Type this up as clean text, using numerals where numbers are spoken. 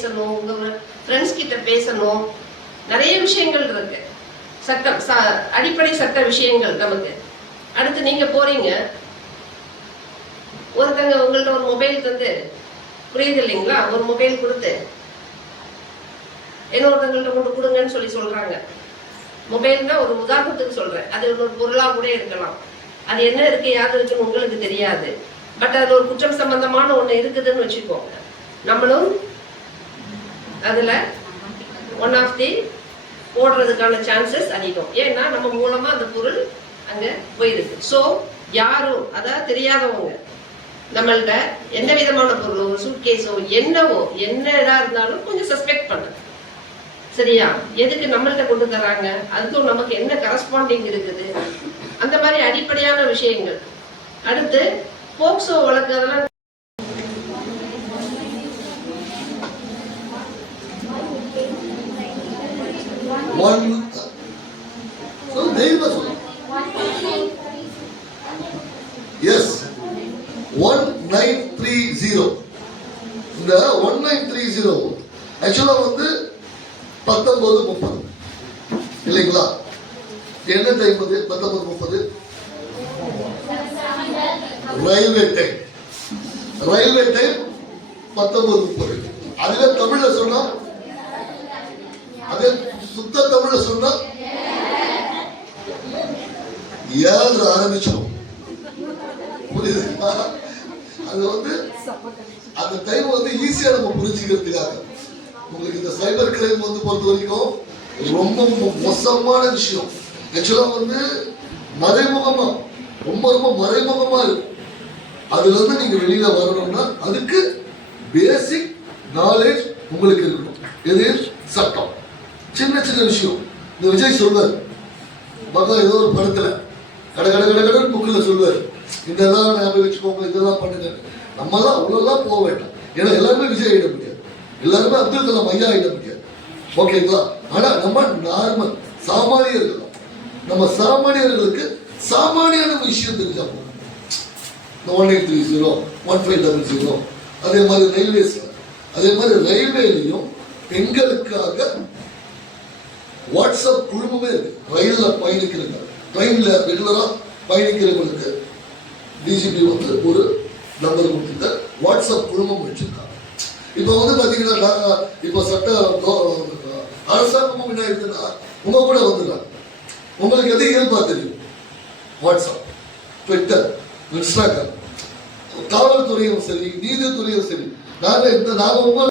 பேசணும், உங்க ஃப்ரெண்ட்ஸ் கிட்ட பேசணும், நிறைய விஷயங்கள் இருக்கு. சட்டம் அடிப்படை சட்ட விஷயங்கள் நமக்கு. அடுத்து நீங்க போறீங்க, ஒருத்தங்க உங்கள்ட்ட ஒரு மொபைல் தந்து, புரியுது இல்லைங்களா, ஒரு மொபைல் கொடுத்து இன்னொருத்தங்கள்ட்ட கொண்டு கொடுங்கன்னு சொல்றாங்க. மொபைல்னா ஒரு உதாரணத்துக்கு சொல்றேன், அது ஒரு பொருளா கூட இருக்கலாம். அது என்ன இருக்கு யாது இருக்குன்னு உங்களுக்கு தெரியாது. பட் அது ஒரு குற்றம் சம்பந்தமான ஒண்ணு இருக்குதுன்னு வச்சுக்கோங்க, நம்மளும் அதுல ஒன் ஆஃப் தி போடுறதுக்கான சான்சஸ் அதிகம். ஏன்னா நம்ம மூலமா அந்த பொருள் அங்க போயிருக்கு. ஸோ யாரும், அதாவது தெரியாதவங்க நம்மள்ட்ட எந்த விதமான பொருளோ, ஒரு சூட்கேஸோ, என்னவோ, என்ன இதா இருந்தாலும் கொஞ்சம் சஸ்பெக்ட் பண்ணுங்க. சரியா? எதுக்கு நம்மள்ட்ட கொண்டு தராங்க, அதுக்கும் நமக்கு என்ன கரஸ்பாண்டிங் இருக்குது, அந்த மாதிரி அடிப்படையான விஷயங்கள். அடுத்து போக்சோ வழக்கு, அதெல்லாம் எஸ் 1930. இந்த 1930 ஆக்சுவலா வந்து 19:30 இல்லைங்களா? என்ன டைம் அது? 19:30 ரயில்வே டைம். Railway time 19:30. அதுவே தமிழ்ல சொன்னா, அதே சுத்த தமிழ்ல சொன்னா 7 ஆரம்பிச்சோம். புரியுது? அது வந்து அந்த டைம் வந்து ஈஸியா நம்ம புரிஞ்சுக்கிறதுக்காக. உங்களுக்கு இந்த சைபர் கிரைம் வந்து பொறுத்த வரைக்கும் ரொம்ப மோசமான விஷயம். ஆக்சுவலா வந்து மறைமுகமா, ரொம்ப ரொம்ப மறைமுகமா இருக்கு. அதுல இருந்து நீங்க வெளியில வரணும்னா அதுக்கு பேசிக் நாலேஜ் உங்களுக்கு இருக்கணும். எது? சட்டம். சின்ன சின்ன விஷயம். இந்த விஜய் சொல்வார், மகன் ஏதோ ஒரு படத்துல கடன் புக்கில் சொல்வார், இதெல்லாம் ஞாபகம் வச்சுக்கோங்க, இதெல்லாம் பண்ணுங்க. நம்மலாம் அவ்வளோலாம் போக வேண்டாம். ஏன்னா எல்லாருமே விஜய் ஆகிட முடியாது, எல்லாருமே அப்துல் கலாம் ஐயா ஆகிட முடியாது. ஓகேங்களா? ஆனா நம்ம நார்மல் சாமானியர்கள், நம்ம சாமானியர்களுக்கு சாமானியான விஷயம் தெரிஞ்சா போதும். 1830 1500. அதே மாதிரி ரயில்வேஸ், அதே மாதிரி ரயில்வேலையும் பெண்களுக்காக வாட்ஸ்அப் குழுமமே இருக்கு. ரயில்ல பயணிக்கிறவங்க, ட்ரெயின்ல ரெகுலரா பயணிக்கிறவங்களுக்கு டிஜிபி வந்து ஒரு நம்பர் கொடுத்துட்டு வாட்ஸ்அப் குழுமம் வச்சிருக்காங்க. இப்போ வந்து பாத்தீங்கன்னா இப்போ சட்ட அரசாங்கமும் என்ன இருக்குன்னா உங்க கூட வந்துடுறாங்க. உங்களுக்கு எது இயல்பா தெரியும்? WhatsApp, Twitter, Instagram. காவல்துறையும் சரி, நீதித்துறையும் சரி, நாங்க உங்க